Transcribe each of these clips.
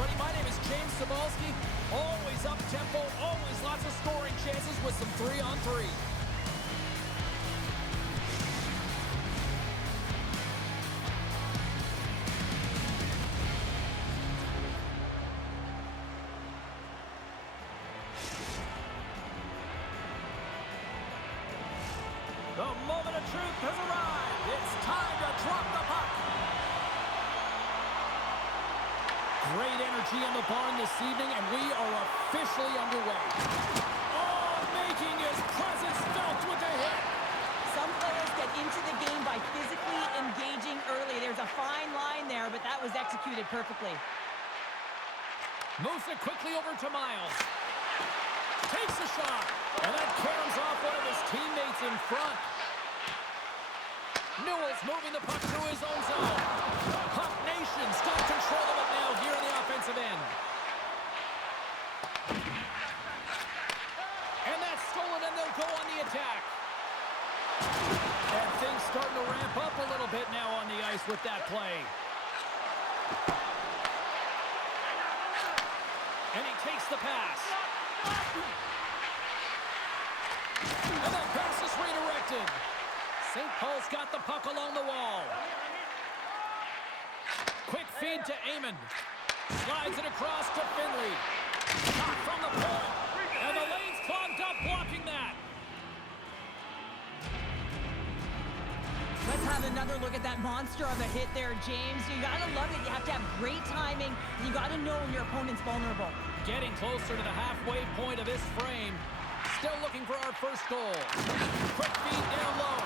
everybody. My name is James Cybulski. Always up-tempo, always lots of scoring chances with some 3-on-3. The moment of truth has arrived. It's time to drop the puck. Great energy in the barn this evening, and we are officially underway. Oh, making his presence felt with a hit. Some players get into the game by physically engaging early. There's a fine line there, but that was executed perfectly. Moves it quickly over to Miles. Takes a shot, and that caroms off one of his teammates in front. Newell's moving the puck through his own zone. Puck Nation's got control of it now here in the offensive end. And that's stolen, and they'll go on the attack. And things starting to ramp up a little bit now on the ice with that play. And he takes the pass. And that pass is redirected. St. Paul's got the puck along the wall. Quick feed to Amon. Slides it across to Finley. Shot from the point. And the lane's clogged up blocking that. Let's have another look at that monster of a hit there, James. You got to love it. You have to have great timing. You got to know when your opponent's vulnerable. Getting closer to the halfway point of this frame. Still looking for our first goal. Quick feed down low.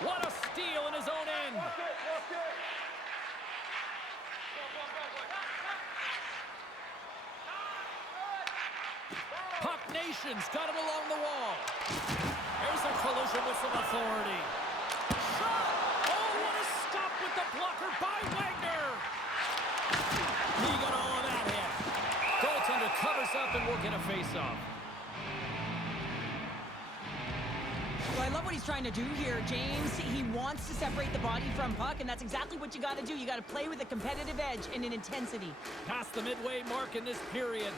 What a steal in his own end. Puck Nation's got it along the wall. There's a collision with some authority. Shot! Oh, what a stop with the blocker by Wagner. He got all of that hit. Goaltender covers up and we'll get a face-off. Well, I love what he's trying to do here, James. He wants to separate the body from puck, and that's exactly what you got to do. You got to play with a competitive edge and an intensity. Past the midway mark in this period,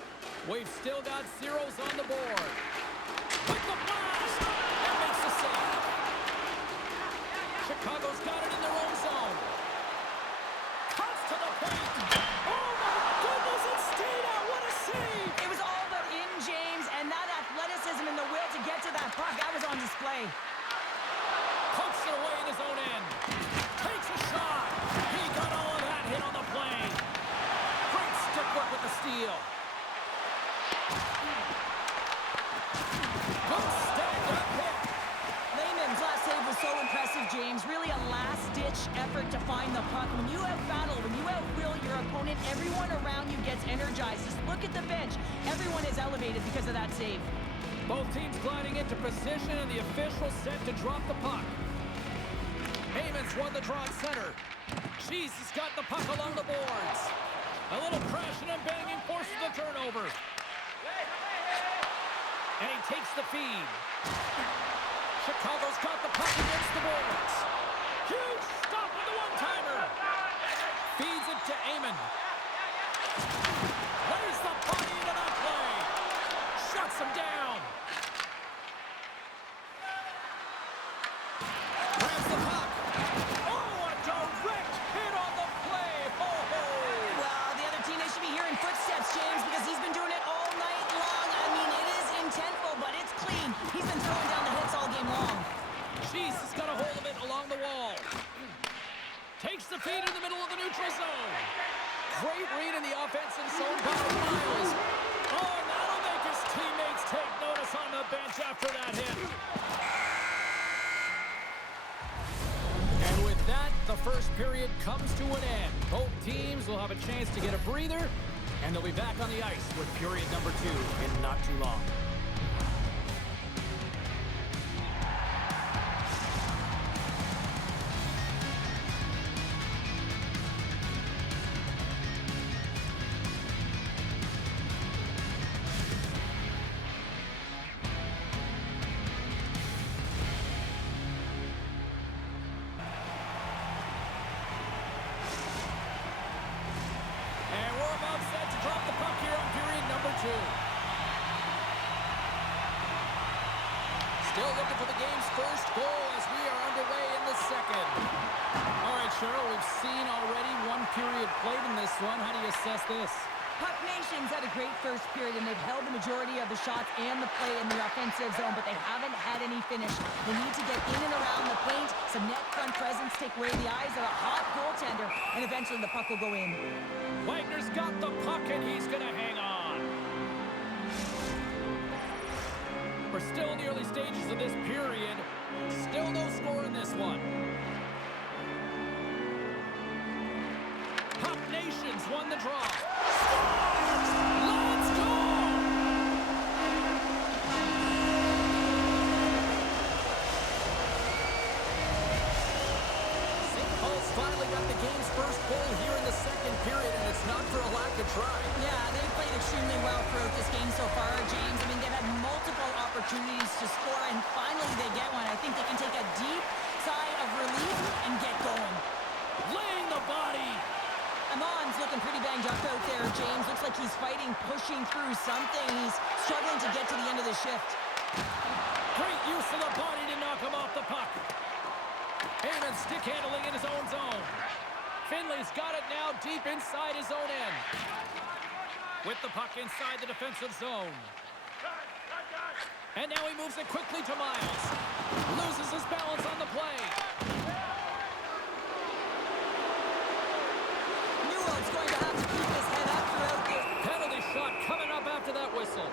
we've still got zeros on the board. With the blast, that makes the save. Chicago's got it in their own zone. Cuts to the paint. Oh my goodness, it stayed out. What a save! It was all but in, James, and that athleticism and the will to get to that puck, that was on display. Pokes it away in his own end. Takes a shot. He got all of that hit on the plane. Great stick work with the steal. Good stand-up hit. Lehman's last save was so impressive, James. Really a last-ditch effort to find the puck. When you out-battle, when you out-will your opponent, everyone around you gets energized. Just look at the bench. Everyone is elevated because of that save. Both teams gliding into position, and the official set to drop the puck. Heyman's won the draw at center. Cheese has got the puck along the boards. A little crashing and banging forces the turnover. And he takes the feed. Chicago's got the puck against the boards. Huge stop with the one-timer. Feeds it to Amon. Lays the body into that play. Shuts him down. Grabs the puck. Oh, a direct hit on the play. Oh. Well, the other team, they should be hearing footsteps, James, because he's been doing it all night long. I mean, it is intentful, but it's clean. He's been throwing down the hits all game long. Cheese has got a hold of it along the wall. Takes the feed in the middle of the neutral zone. Great read in the offensive zone by Miles. Oh, and that'll make his teammates take notice on the bench after that hit. And with that, the first period comes to an end. Both teams will have a chance to get a breather, and they'll be back on the ice with period number 2 in not too long. looking for the game's first goal as we are underway in the second. All right, Cheryl, we've seen already one period played in this one. How do you assess this? Puck Nation's had a great first period, and they've held the majority of the shots and the play in the offensive zone, but they haven't had any finish. They need to get in and around the paint, some net front presence, take away the eyes of a hot goaltender, and eventually the puck will go in. Wagner's got the puck, and he's going to hang on. We're still in the early stages of this period. Still no score in this one. Puck Nations won the draw. Let's go! St. Paul's finally got the game's first goal here in the second period, and it's not for a lack of try. Yeah, they've played extremely well throughout this game so far, James. I mean, they've had multiple opportunities to score, and finally they get one. I think they can take a deep sigh of relief and get going. Laying the body. Amon's looking pretty banged up out there, James. Looks like he's fighting, pushing through something. He's struggling to get to the end of the shift. Great use of the body to knock him off the puck. Heyman stick handling in his own zone. Finley's got it now deep inside his own end. With the puck inside the defensive zone. And now he moves it quickly to Miles. Loses his balance on the play. Newell's going to have to keep his head up throughout this. Penalty shot coming up after that whistle.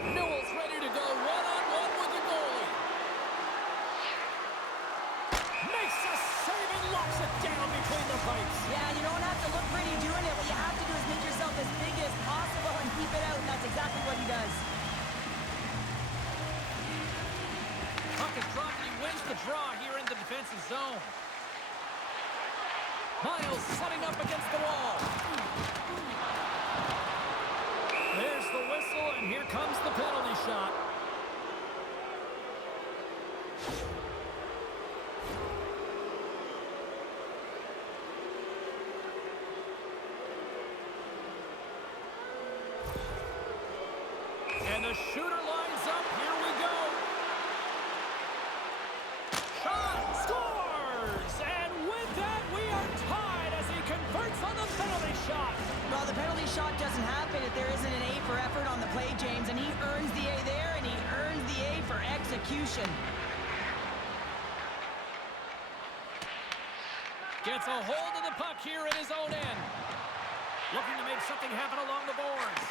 Newell's ready to go one-on-one with the goalie. Makes a save and locks it down between the pipes. Yeah, you don't have to look pretty doing it. What you have to do is make yourself as big as possible and keep it out, and that's exactly what he does. Puck is dropped and he wins the draw here in the defensive zone. Miles setting up against the wall. There's the whistle, and here comes the penalty shot. And the shooter lines up. Here we go. Shot scores! And with that, we are tied as he converts on the penalty shot. Well, the penalty shot doesn't happen if there isn't an A for effort on the play, James, and he earns the A there, and he earns the A for execution. Gets a hold of the puck here in his own end. Looking to make something happen along the boards.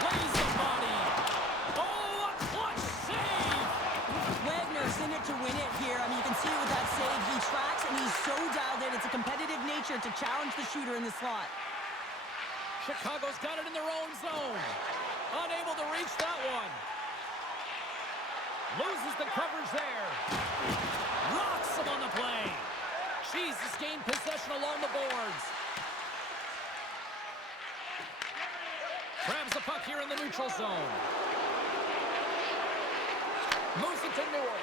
Lays the body. Oh, a clutch save! Wagner's in it to win it here. I mean, you can see it with that save. He tracks, and he's so dialed in. It's a competitive nature to challenge the shooter in the slot. Chicago's got it in their own zone. Unable to reach that one. Loses the coverage there. Rocks him on the play. Jesus gained possession along the boards. Grabs the puck here in the neutral zone. Moves it to Newell.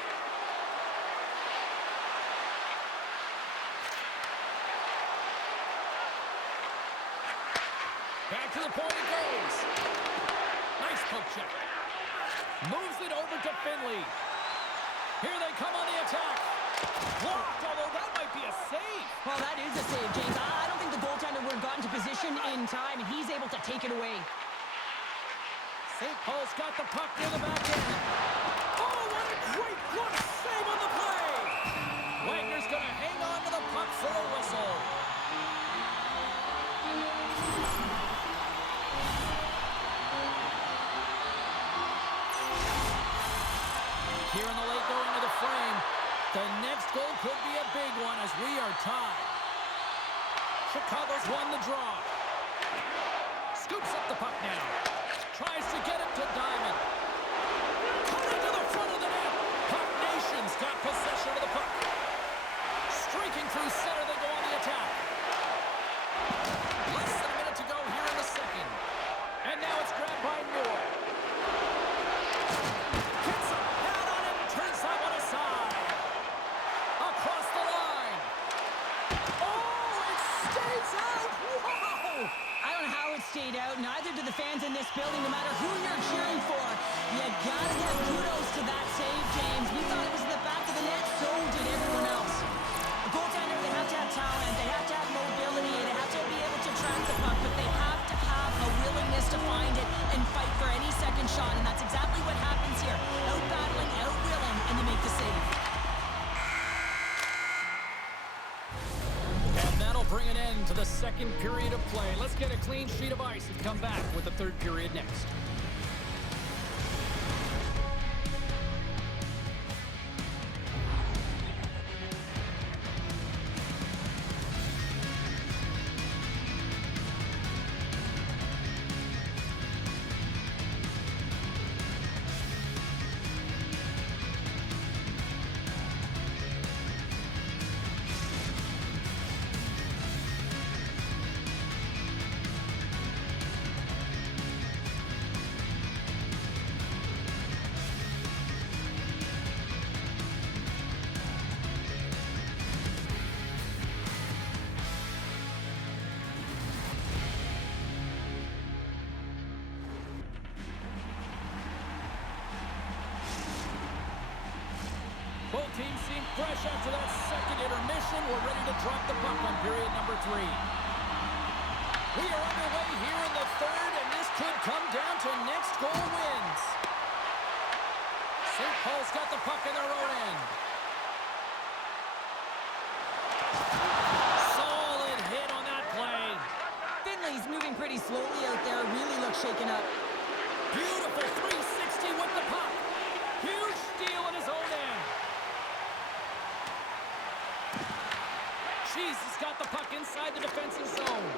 Back to the point it goes. Nice poke check. Moves it over to Finley. Here they come on the attack. Blocked, although that might be a save. Well, that is a save, James. I don't think the goaltender would have gotten to position in time, and he's able to take it away. St. Paul's got the puck near the back end. Oh, what a great glove save on the play. Wagner's going to hang on to the puck for a whistle. Here in the late going to the frame. The next goal could be a big one as we are tied. Chicago's won the draw. Scoops up the puck now. Tries to get it to Diamond. Coming to the front of the net. Puck Nation's got possession of the puck. Streaking through center, they go on the attack. Less than a minute to go here in the second. And now it's grabbed by Newell. Gets a pad on it and turns that one aside. Lights out! Whoa! I don't know how it stayed out. Neither do the fans in this building, no matter who you're cheering for. You gotta give kudos to that save, James. We thought it was in the back of the net, so did everyone else. A goaltender, they have to have talent, they have to have mobility, they have to be able to track the puck, but they have to have a willingness to find it and fight for any second shot, and that's exactly what happens here. Out-battling, out-willing, and they make the save. And that'll bring an end to the second period of play. Let's get a clean sheet of ice and come back with the third period next. Both teams seem fresh after that second intermission. We're ready to drop the puck on period number 3. We are underway here in the third, and this could come down to next goal wins. St. Paul's got the puck in their own end. Solid hit on that play. Finley's moving pretty slowly out there, really looks shaken up. Beautiful 360 with the puck. Huge steal in his own end. Cheese has got the puck inside the defensive zone.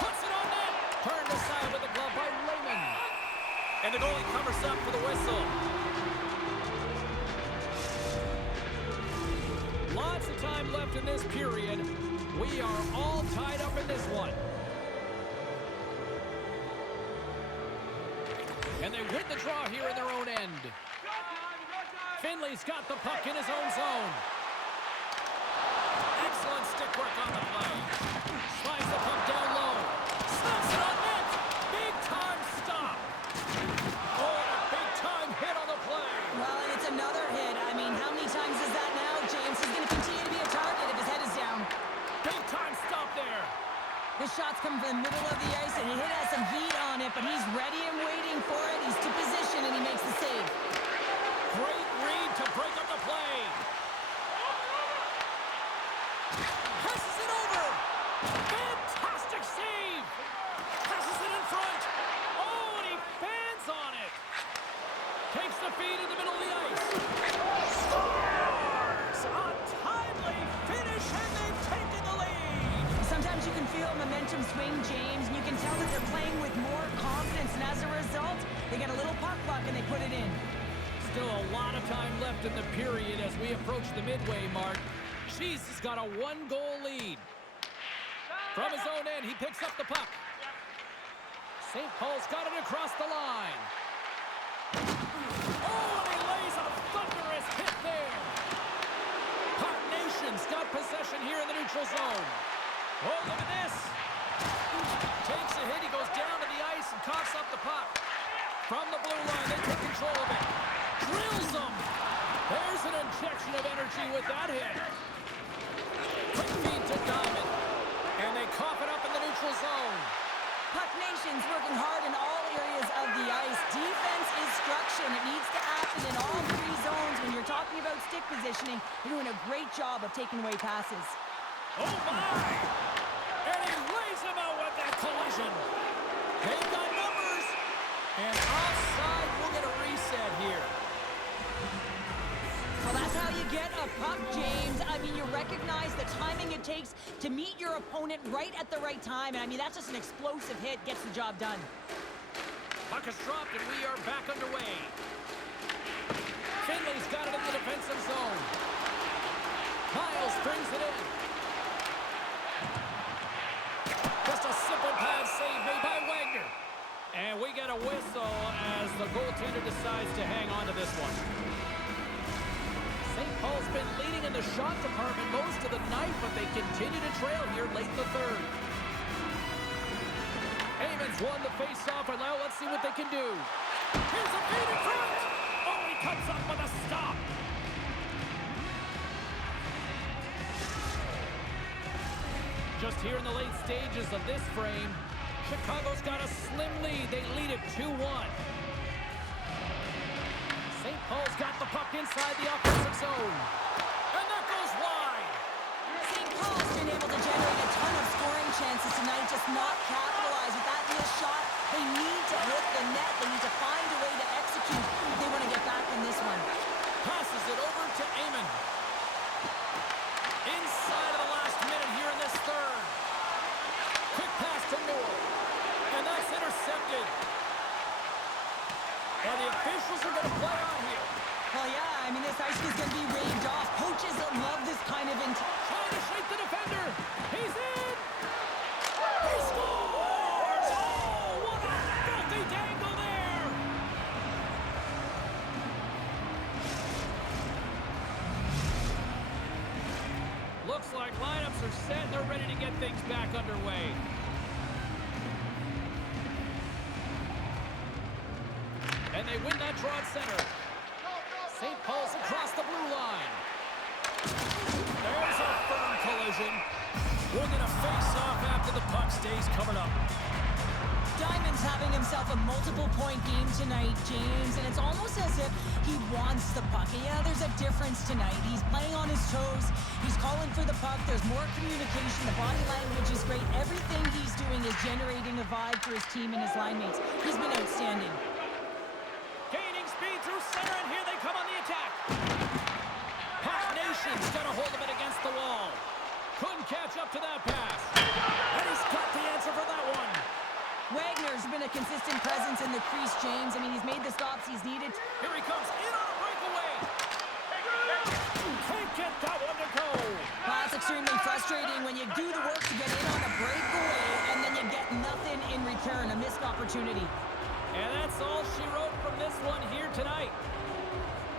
Puts it on net. Turned aside with the glove by Raymond. And the goalie covers up for the whistle. Lots of time left in this period. We are all tied up in this one. And they win the draw here in their own end. Finley's got the puck in his own zone. Excellent stick work on the play. Slides the puck down low. Snaps it on net. Big time stop. Oh, a big time hit on the play. Well, and it's another hit. I mean, how many times is that now? James is going to continue to be a target if his head is down. Big time stop there. The shot's coming from the middle of the ice, and the hit has some heat on it, but he's ready and waiting for it. He's to position, and he makes the save. Great read to break up the play. Passes it over. Fantastic save. Passes it in front. Oh, and he fans on it. Takes the feed in the middle of the ice. Scores! A timely finish, and they've taken the lead. Sometimes you can feel momentum swing, James, and you can tell that they're playing with more confidence, and as a result, they get a little puck luck and they put it in. Still a lot of time left in the period as we approach the midway mark. Cheese has got a 1-goal lead. From his own end, he picks up the puck. St. Paul's got it across the line. Oh, and he lays a thunderous hit there. Puck Nation's got possession here in the neutral zone. Oh, look at this. Takes a hit, he goes down to the ice and coughs up the puck. From the blue line, they take control of it. Drills them. There's an injection of energy with that hit. Quick feed to Diamond. And they cough it up in the neutral zone. Puck Nation's working hard in all areas of the ice. Defense instruction. It needs to happen in all 3 zones. When you're talking about stick positioning, you're doing a great job of taking away passes. Oh, my! And he lays him out with that collision. They've got numbers. And offside, we'll get a reset here. Well, that's how you get a puck, James. I mean, you recognize the timing it takes to meet your opponent right at the right time. And I mean, that's just an explosive hit, gets the job done. Puck is dropped, and we are back underway. Finley's got it in the defensive zone. Miles brings it in. Just a simple pass save made by Wagner. And we get a whistle as the goaltender decides to hang on to this one. St. Paul's been leading in the shot department most of the night, but they continue to trail here late in the third. Eamon's won the face-off, and now let's see what they can do. Here's a feed in front. Oh, he comes up with a stop. Just here in the late stages of this frame, Chicago's got a slim lead. They lead it 2-1. St. Paul's got the puck inside the offensive zone. And that goes wide. St. Paul's been able to generate a ton of scoring chances tonight, just not capitalize with that missed shot. They need to hit the net. They need to find a way to execute if they want to get back in this one. Passes it over to Eamon. Inside of the last minute here in this third. Quick pass to Moore. And that's intercepted. And the officials are going to play on here. Well, yeah, I mean, this ice is going to be waved off. Coaches love this kind of Trying to shake the defender. He's in. He scores. Oh, what a filthy dangle there. Looks like lineups are set. They're ready to get things back underway. And they win that draw at center. St. Paul's across the blue line. There's a firm collision. We're going to face off after the puck stays covered up. Diamond's having himself a multiple-point game tonight, James, and it's almost as if he wants the puck. Yeah, there's a difference tonight. He's playing on his toes. He's calling for the puck. There's more communication. The body language is great. Everything he's doing is generating a vibe for his team and his line mates. He's been outstanding. Gaining speed through center, and here they come on the attack. Puck Nation's got a hold of it against the wall. Couldn't catch up to that pass. And he's got the answer for that one. Wagner's been a consistent presence in the crease, James. I mean, he's made the stops he's needed. Here he comes in on a breakaway. Can't get that one to go. Well, that's extremely frustrating when you do the work to get in on a breakaway and then you get nothing in return, a missed opportunity. And that's all she wrote from this one here tonight.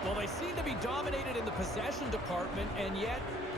Well, they seem to be dominated in the possession department, and yet